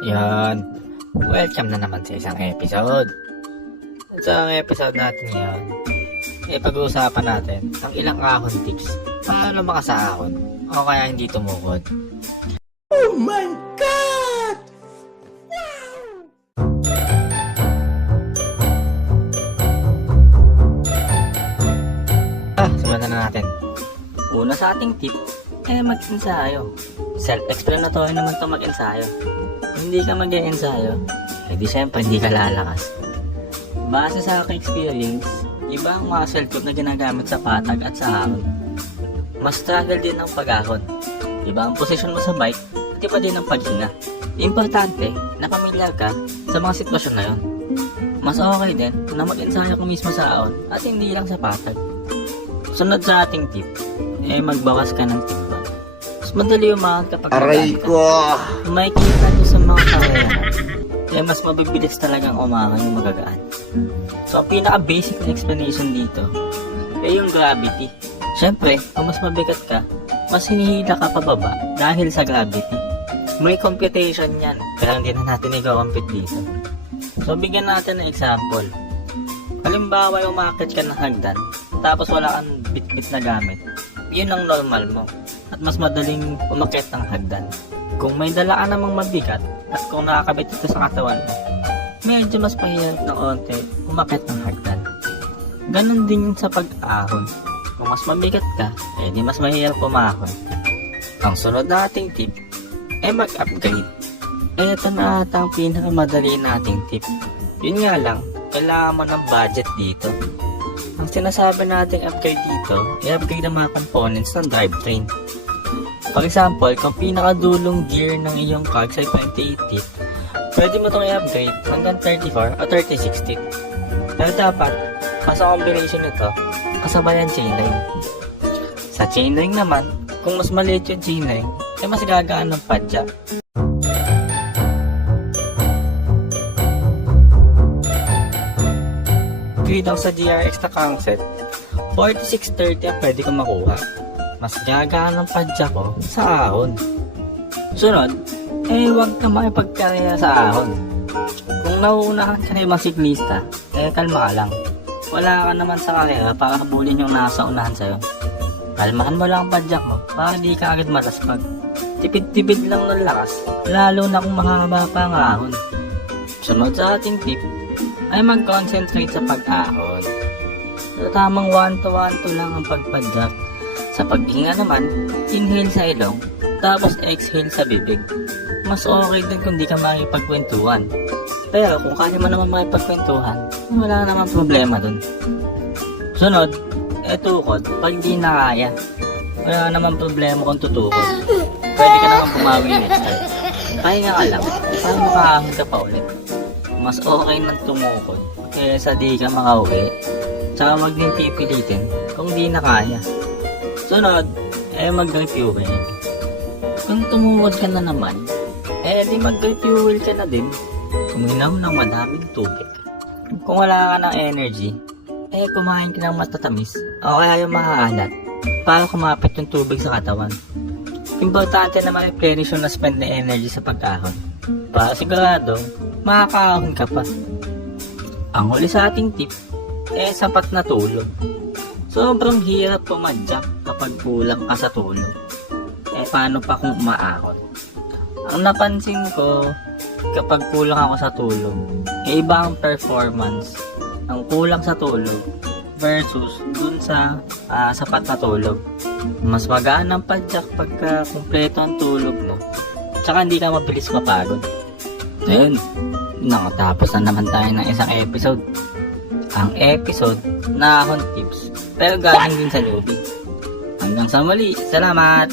Yan. Welcome na naman sa isang episode. Sa episode natin ngayon, pag-uusapan natin ang ilang ahon tips paano makasahon o kaya hindi tumukod. Oh my God! Simulan na natin. Una sa ating tip, mag-ensayo. Self-explanatory naman ito mag-ensayo. Kung hindi ka mag-ensayo, di syempre hindi ka lalakas. Base sa aking experience, iba ang muscle group na ginagamit sa patag at sa ahon. Mas struggle din ang pag-ahon. Iba ang posisyon mo sa bike at iba din ang paghinga. Importante na pamilyar ka sa mga sitwasyon na yun. Mas okay din na mag-ensayo ka mismo sa ahon at hindi lang sa patag. Sunod sa ating tip, magbawas ka ng timbang. Mas madali umahon kapag Aray ko! Kung makikita nyo sa mga karera, mas mabibilis talagang umahon yung magagaan. So, ang pinaka-basic na explanation dito, yung gravity. Siyempre, kung mas mabigat ka, mas hinihila ka pababa dahil sa gravity. May computation yan, pero hindi na natin i-compute dito. So, bigyan natin ng example. Halimbawa, umakit ka ng hagdan, tapos wala kang bit-bit na gamit. Yun ang normal mo, at mas madaling umakit ng hagdan. Kung may dala ka namang mabigat, at kung nakakabit ito sa katawan mo, medyo mas pahirap na onte umakit ng hagdan. Ganon din yun sa pag-ahon. Kung mas mabigat ka, di mas mahirap umahon. Ang sunod nating tip, mag-upgrade. Ito na ata ang pinakamadali nating tip. Yun nga lang, kailangan mo ng budget dito. Ang sinasabi nating upgrade dito, i-upgrade ang mga components ng drivetrain. For example, kung pinakadulong gear ng iyong car sa 28 teeth, pwede mo itong i-upgrade hanggang 34 o 36 teeth. Pero dapat, sa combination nito, kasabayan chainring. Sa chainring naman, kung mas maliit yung chainring, mas gagaan ng padya. Upgrade ako sa GRX na crankset, 4630 ang pwede ko makuha. Mas gagaan ang padya ko sa ahon. Sunod, huwag ka makipagkarya sa ahon. Kung nauunahan ka na yung mga siklista, kalma ka lang. Wala ka naman sa karera para habulin yung nasa unahan sa'yo. Kalmahan mo lang ang padya mo para di ka agad malaspag. Tipid-tipid lang ng lakas, lalo na kung mahaba pa ang ahon. Sunod sa ating tip, ay mag-concentrate sa pag-ahon. Sa tamang 1-to-1-to lang ang pagpadyak. Sa paghinga naman, inhale sa ilong, tapos exhale sa bibig. Mas okay din kung di ka makipagkwentuhan. Pero kung kaya mo naman makipagkwentuhan, wala naman problema dun. Sunod, tukod, pag di na kaya, wala naman problema kung tutukod. Pwede ka naman bumawi next time. Pahinga ka lang, para makaahon ka pa ulit. Mas okay nang tumukod, kaysa di ka makauwi. Tsaka wag din pipilitin kung di na kaya. Sunod, mag-refuel. Kung tumukod ka na naman, di mag-refuel ka na din. Uminom ng madaming tubig. Kung wala ka ng energy, kumain ka ng matatamis o kaya yung maaalat para kumapit yung tubig sa katawan. Importante na ma-replenish yung na-spend na energy sa pag-ahon para sigurado makakaahon ka pa. Ang huli sa ating tip, sapat na tulog. Sobrang hirap pumadyak kapag kulang ka sa tulog. Paano pa kung umaahon? Ang napansin ko, kapag kulang ako sa tulog, iba ang performance ang kulang sa tulog versus dun sa sapat na tulog. Mas magaan ang padyak pagka kumpleto ang tulog mo. Tsaka hindi ka mabilis mapagod. Ayun, nakatapos na naman tayo ng isang episode. Ang episode na ahon tips, pero galing din sa newbie. Hanggang sa muli, salamat!